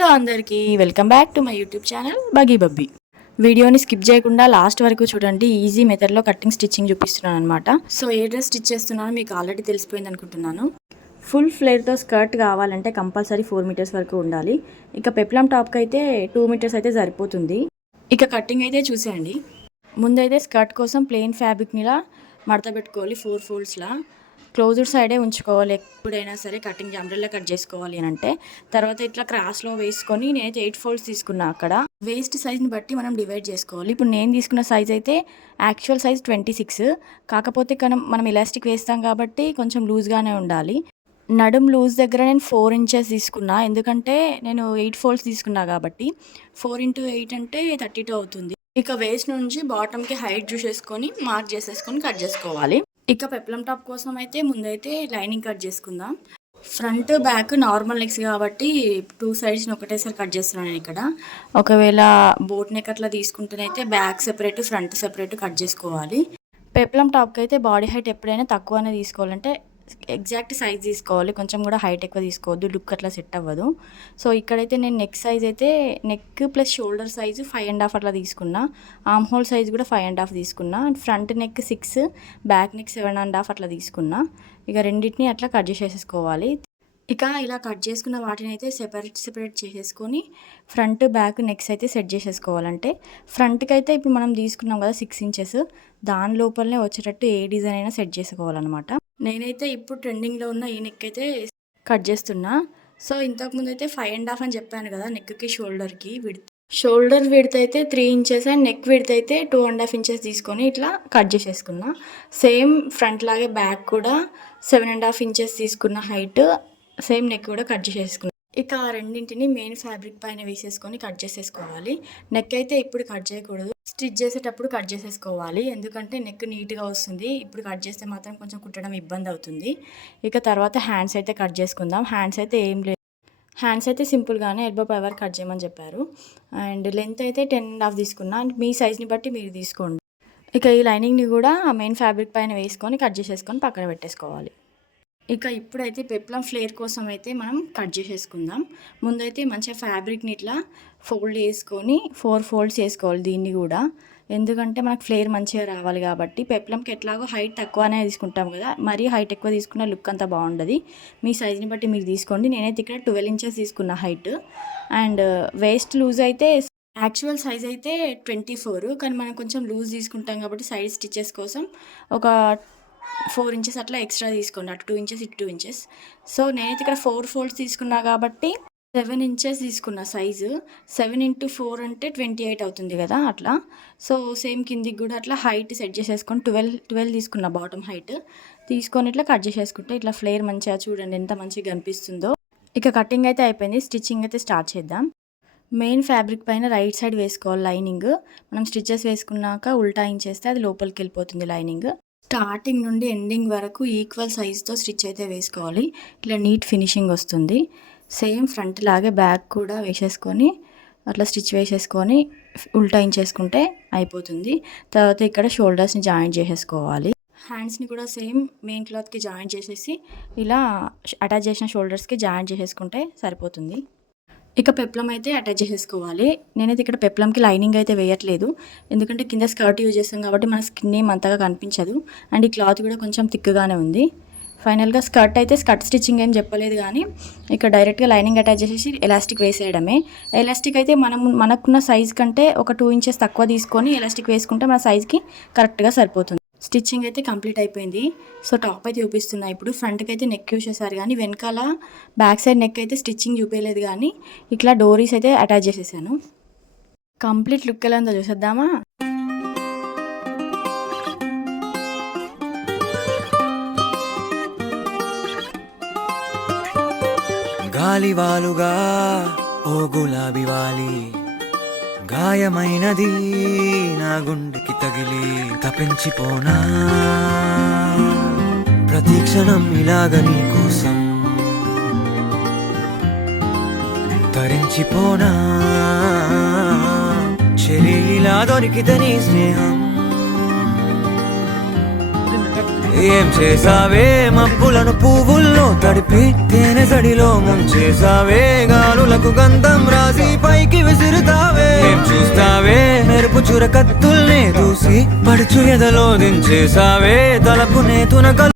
Hello అందరికీ welcome back to my YouTube channel బగీ బబ్బీ. వీడియోని స్కిప్ చేయకుండా లాస్ట్ వరకు చూడండి. ఈజీ మెథడ్లో కటింగ్ స్టిచ్చింగ్ చూపిస్తున్నాను అనమాట. సో ఏ డ్రెస్ స్టిచ్ చేస్తున్నానో మీకు ఆల్రెడీ తెలిసిపోయింది అనుకుంటున్నాను. ఫుల్ ఫ్లేర్తో స్కర్ట్ కావాలంటే కంపల్సరీ 4 మీటర్స్ వరకు ఉండాలి. ఇక పెప్లం టాప్కి అయితే 2 మీటర్స్ అయితే సరిపోతుంది. ఇక కటింగ్ అయితే చూసేయండి. ముందైతే స్కర్ట్ కోసం ప్లెయిన్ ఫ్యాబ్రిక్నిలా మడత పెట్టుకోవాలి. 4 ఫోల్డ్స్లా క్లోజ్డ్ సైడే ఉంచుకోవాలి. ఎప్పుడైనా సరే కటింగ్ అంబ్రెల్లా కట్ చేసుకోవాలి అని అంటే తర్వాత ఇట్లా క్రాస్లో వేసుకొని నేనైతే 8 ఫోల్డ్స్ తీసుకున్నా. అక్కడ వేస్ట్ సైజ్ని బట్టి మనం డివైడ్ చేసుకోవాలి. ఇప్పుడు నేను తీసుకున్న సైజ్ అయితే యాక్చువల్ సైజ్ 26, కాకపోతే మనం ఎలాస్టిక్ వేస్తాం కాబట్టి కొంచెం లూజ్గానే ఉండాలి. నడుం లూజ్ దగ్గర నేను 4 ఇంచెస్ తీసుకున్నా, ఎందుకంటే నేను 8 ఫోల్డ్స్ తీసుకున్నా కాబట్టి 4 × 8 అంటే 32 అవుతుంది. ఇక వేస్ట్ నుంచి బాటమ్కి హైట్ చూసేసుకొని మార్క్ చేసేసుకొని కట్ చేసుకోవాలి. ఇక పెప్లం టాప్ కోసం అయితే ముందైతే లైనింగ్ కట్ చేసుకుందాం. ఫ్రంట్ బ్యాక్ నార్మల్ నెక్స్ కాబట్టి 2 సైడ్స్ని ఒకటేసారి కట్ చేస్తున్నాను నేను ఇక్కడ. ఒకవేళ బోట్ నెక్ అట్లా తీసుకుంటేనైతే back separate front separate cut చేసుకోవాలి. పెప్లం టాప్కి అయితే బాడీ హైట్ ఎప్పుడైనా తక్కువనే తీసుకోవాలంటే ఎగ్జాక్ట్ సైజ్ తీసుకోవాలి. కొంచెం కూడా హైట్ ఎక్కువ తీసుకోవద్దు, లుక్ అట్లా సెట్ అవ్వదు. సో ఇక్కడైతే నేను నెక్ సైజ్ అయితే నెక్ ప్లస్ షోల్డర్ సైజు 5.5 అట్లా తీసుకున్నా. ఆర్మ్ హోల్ సైజ్ కూడా 5.5 తీసుకున్నా. And front neck 6, back neck 7.5 అట్లా తీసుకున్నా. ఇక రెండింటిని అట్లా కట్ చేసేసుకోవాలి. ఇక ఇలా కట్ చేసుకున్న వాటిని అయితే సెపరేట్ చేసేసుకొని ఫ్రంట్ బ్యాక్ నెక్స్ అయితే సెట్ చేసేసుకోవాలంటే ఫ్రంట్కి అయితే ఇప్పుడు మనం తీసుకున్నాం కదా 6 ఇంచెస్, దాని లోపలనే వచ్చేటట్టు ఏ డిజైన్ అయినా సెట్ చేసుకోవాలన్నమాట. నేనైతే ఇప్పుడు ట్రెండింగ్లో ఉన్న ఈ నెక్ అయితే కట్ చేస్తున్నా. సో ఇంతకుముందు అయితే 5.5 అని చెప్పాను కదా నెక్కి షోల్డర్కి షోల్డర్ విడ్త్ అయితే 3 ఇంచెస్ అండ్ నెక్ విడ్త్ అయితే 2.5 ఇంచెస్ తీసుకొని ఇట్లా కట్ చేసేసుకున్నా. సేమ్ ఫ్రంట్ లాగే బ్యాక్ కూడా 7.5 ఇంచెస్ తీసుకున్న హైట్, సేమ్ నెక్ కూడా కట్ చేసేసుకున్నాను. ఇక ఆ రెండింటిని మెయిన్ ఫ్యాబ్రిక్ పైన వేసేసుకొని కట్ చేసేసుకోవాలి. నెక్ అయితే ఇప్పుడు కట్ చేయకూడదు, స్టిచ్ చేసేటప్పుడు కట్ చేసేసుకోవాలి, ఎందుకంటే నెక్ నీట్గా వస్తుంది. ఇప్పుడు కట్ చేస్తే మాత్రం కొంచెం కుట్టడం ఇబ్బంది అవుతుంది. ఇక తర్వాత హ్యాండ్స్ అయితే కట్ చేసుకుందాం. హ్యాండ్స్ అయితే ఏం లేదు, హ్యాండ్స్ అయితే సింపుల్గానే ఎల్బో పై వరకు కట్ చేయమని చెప్పారు. అండ్ లెంత్ అయితే 10.5 తీసుకున్నా. అండ్ మీ సైజ్ని బట్టి మీరు తీసుకోండి. ఇక ఈ లైనింగ్ని కూడా మెయిన్ ఫ్యాబ్రిక్ పైన వేసుకొని కట్ చేసేసుకొని పక్కన పెట్టేసుకోవాలి. ఇక ఇప్పుడైతే పెప్లం ఫ్లేర్ కోసం అయితే మనం కట్ చేసేసుకుందాం. ముందైతే మంచిగా ఫ్యాబ్రిక్ని ఇట్లా ఫోల్డ్ చేసుకొని 4 ఫోల్డ్స్ వేసుకోవాలి దీన్ని కూడా, ఎందుకంటే మనకు ఫ్లేర్ మంచిగా రావాలి కాబట్టి. పెప్లంకి ఎట్లాగో హైట్ తక్కువనే తీసుకుంటాం కదా, మరీ హైట్ ఎక్కువ తీసుకున్న లుక్ అంతా బాగుండదు. మీ సైజ్ని బట్టి మీరు తీసుకోండి. నేనైతే ఇక్కడ 12 ఇంచెస్ తీసుకున్న హైట్. అండ్ వేస్ట్ లూజ్ అయితే యాక్చువల్ సైజ్ అయితే 24, కానీ మనం కొంచెం లూజ్ తీసుకుంటాం కాబట్టి సైడ్ స్టిచెస్ కోసం ఒక 4 ఇంచెస్ అట్లా ఎక్స్ట్రా తీసుకోండి. అటు 2 ఇంచెస్ ఇటు 2 ఇంచెస్. సో నేనైతే ఇక్కడ 4 ఫోల్డ్స్ తీసుకున్నా కాబట్టి 7 ఇంచెస్ తీసుకున్నా సైజు. 7 × 4 అంటే 28 అవుతుంది కదా అట్లా. సో సేమ్ కిందికి కూడా అట్లా హైట్ సెట్ చేసేసుకొని 12 తీసుకున్నా బాటమ్ హైట్ తీసుకొని ఇట్లా కట్ చేసేసుకుంటే ఇట్లా ఫ్లేర్ మంచిగా చూడండి ఎంత మంచిగా కనిపిస్తుందో. ఇక కటింగ్ అయితే అయిపోయింది, స్టిచ్చింగ్ అయితే స్టార్ట్ చేద్దాం. మెయిన్ ఫ్యాబ్రిక్ పైన రైట్ సైడ్ వేసుకోవాలి లైనింగ్. మనం స్టిచెస్ వేసుకున్నాక ఉల్టాయించేస్తే అది లోపలికి వెళ్ళిపోతుంది లైనింగ్. స్టార్టింగ్ నుండి ఎండింగ్ వరకు ఈక్వల్ సైజ్తో స్టిచ్ అయితే వేసుకోవాలి, ఇట్లా నీట్ ఫినిషింగ్ వస్తుంది. సేమ్ ఫ్రంట్ లాగే బ్యాక్ కూడా వేసేసుకొని అట్లా స్టిచ్ వేసేసుకొని ఉల్టాయించేసుకుంటే అయిపోతుంది. తర్వాత ఇక్కడ షోల్డర్స్ని జాయింట్ చేసేసుకోవాలి. హ్యాండ్స్ని కూడా సేమ్ మెయిన్ క్లాత్కి జాయింట్ చేసేసి ఇలా అటాచ్ చేసిన షోల్డర్స్కి జాయింట్ చేసేసుకుంటే సరిపోతుంది. ఇక పెప్లం అయితే అటాచ్ చేసేసుకోవాలి. నేనైతే ఇక్కడ పెప్లంకి లైనింగ్ అయితే వేయట్లేదు, ఎందుకంటే కింద స్కర్ట్ యూజ్ చేస్తాం కాబట్టి మన స్కిన్ ఏం అంతగా కనిపించదు. అండ్ ఈ క్లాత్ కూడా కొంచెం థిక్గానే ఉంది. ఫైనల్గా స్కర్ట్ స్టిచ్చింగ్ ఏం చెప్పలేదు, కానీ ఇక్కడ డైరెక్ట్గా లైనింగ్ అటాచ్ చేసేసి ఎలాస్టిక్ వేసేయడమే. ఎలాస్టిక్ అయితే మనకున్న సైజ్ కంటే ఒక 2 ఇంచెస్ తక్కువ తీసుకొని ఎలాస్టిక్ వేసుకుంటే మన సైజ్కి కరెక్ట్గా సరిపోతుంది. స్టిచ్చింగ్ అయితే కంప్లీట్ అయిపోయింది. సో టాప్ అయితే చూపిస్తున్నా. ఇప్పుడు ఫ్రంట్కి అయితే నెక్ యూజ్ చేశారు, కానీ వెనకాల బ్యాక్ సైడ్ నెక్ అయితే స్టిచ్చింగ్ చూపించలేదు, కానీ ఇట్లా డోరీస్ అయితే అటాచ్ చేసేసాను. కంప్లీట్ లుక్ ఎలా ఉందో చూసేద్దామా. గాలివాలుగా ఓ గులాబీ వాలి, గాయమైనది నా గుండెకి తగిలి తపించిపోనా, ప్రతి క్షణం ఇలాగ నీ కోసం తరించిపోనా, చెలి ఇలా దొరికితే నీ స్నేహం ఏం చేసావే, మబ్బులను పువ్వుల్లో తడిపి తేనె తడిలో ముంచేసావే, గాలులకు గంధం చురకత్తుల్నే దూసి పడుచు ఎదలో దించేసావే తలపునే తునకలు